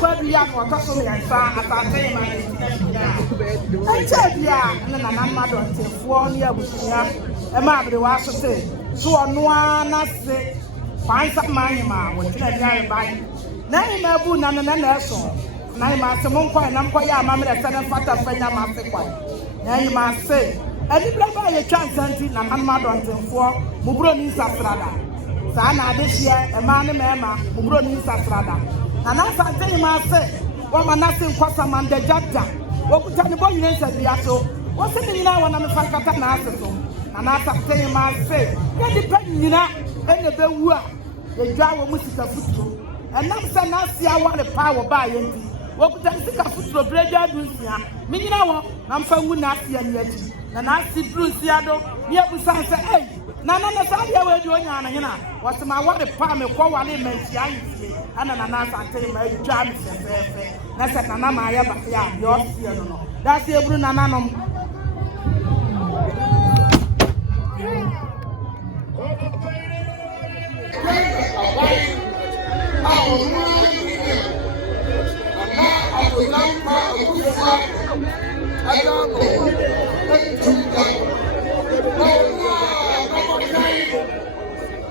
kwa biya ko to so yansa atante ma ya na na ma don tefo ni abusunya e ma abere wa so te so ono na se kwansa ma wo tena dia ban na ima bu na eso na ima se mon kwa na mkwa ya amamre se na fata fanya ma se kwa na ima se eni bra ba ye twansanti na ma don tefo mu bro ni safrada sa na adehia e ma ne mema mu bro ni safrada na sante ima se wo ma na se nkwasa mande jadda wo kuta ni bo yire nsa bia so wo se ni na wo na me fankata na ase so na sante ima se ye di pa nyina ene be wu a ye dwa wo musika futuro enam se na sia ware pa wo ba ye ndi wo kuta musika futuro breja dunsia me nyina wo na mfa ngu na sia ni aji na asi dunsia do ni abusa se na sa dia we di onya na hina wo se ma ware pa me ko wale mantia yi ana na sante ma dwa me fefe na se na ma ya ba ya yo sia no da se ebru na nanom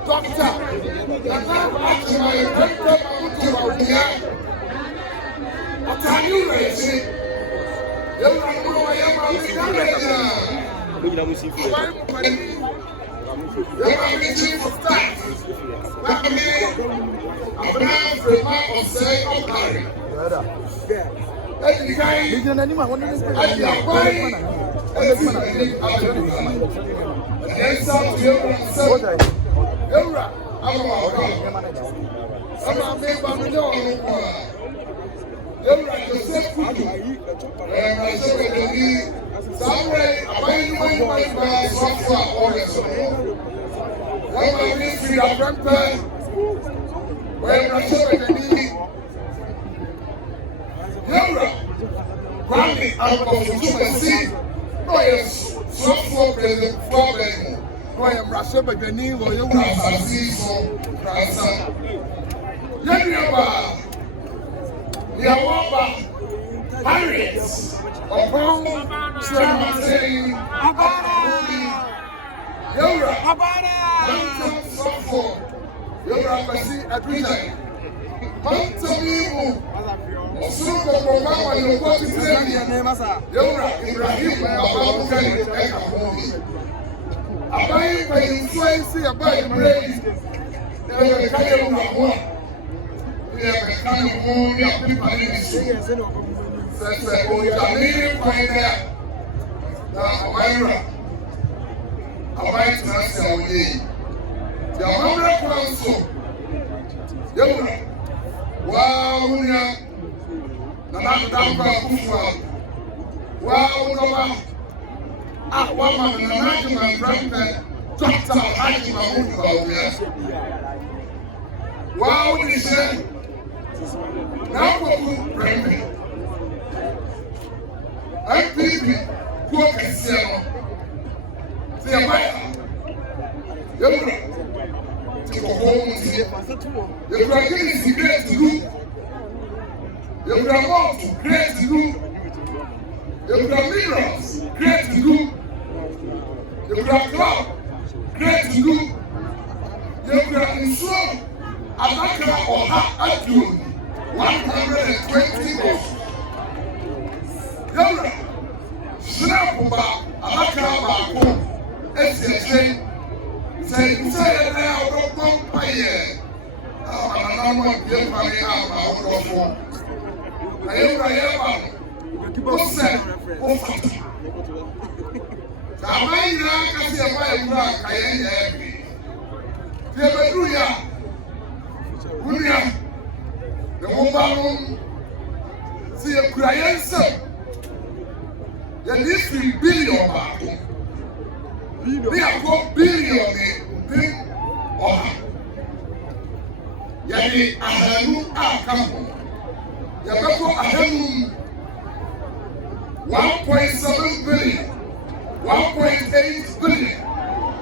Doctor, Eura, I'm I am Russia, but the name of your Harriet upon saying, Yora, at Twitter. Abai by influence, abai brain. There are kind of one. We have a kind of moon, you have people in the that's why we are leading by there. Now, abai to us our day. The Amara Council. Yona. Wow, Nana Damba Kufa. Wow, one man in my grandparent, Doctor Haji Mahmoud. Wow, he said, now we're going MPP, poor Cassiano. Say, to go home here. The dragon is great to do. The dragon is great to do. The minerals, great to do. The club, great to do. The insurance, Anaka or Hat 120 goals. Yora, Snapumba, Anaka, SSA, say now, don't go pay. I'm not going to pay out of phone. I am. $1.7 billion, 1.8 billion,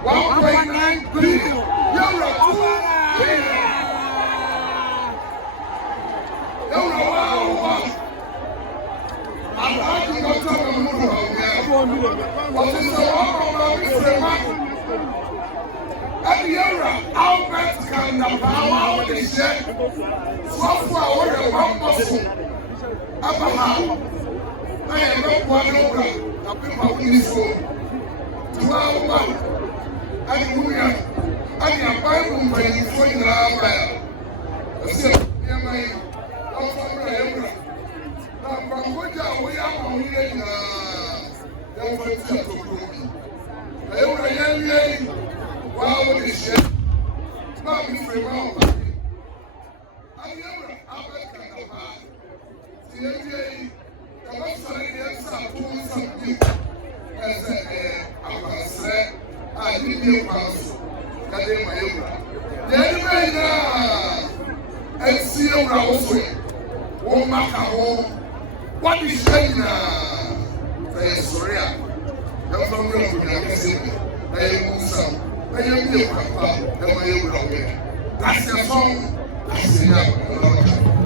1.9 billion. You're a Ọ̀sẹ̀ sọ ọmọ ìfẹ́ máa. Ẹni yẹn wura Albert Kandapa àwọn àwọn ìṣe. Sọ́fù àwọn yẹn wọ́n pọ̀ fún. Aba ha. Ẹyẹ ẹgbẹ́ pọ̀ ní wura. Àbí ma wọ́n ní fún. Tiwa wà. Ẹni wúnyà. Ẹni àpá ẹ̀kú mpanyinfo nyinaa báyà. Ẹsẹ̀ nneɛma yi. Ọ̀fọ̀ wura yẹn wura. Na mpampoja a wɔyɛ ama wɔn yɛ nyinaa. Yɛn fɔ ti atokuro bi. Ɛyɛ wura yɛn wie yi. Waa wɔn de hyɛ. Naa mi firi ma wɔn ba. Ayɛ wura abɛka kaba. Ti yɛn wie yi. Kaba sɔrɔ yɛn nsa to nsa bi. Ɛsɛ akwansrɛ a yi bi kwan so. Kade ma yɛ wura. Yɛn ni bɛ nyinaa. Ɛsi yɛ wura wofo yi. Wɔn ma ka ho. What is saying now? Sorry, I'm from the that's the song. That's the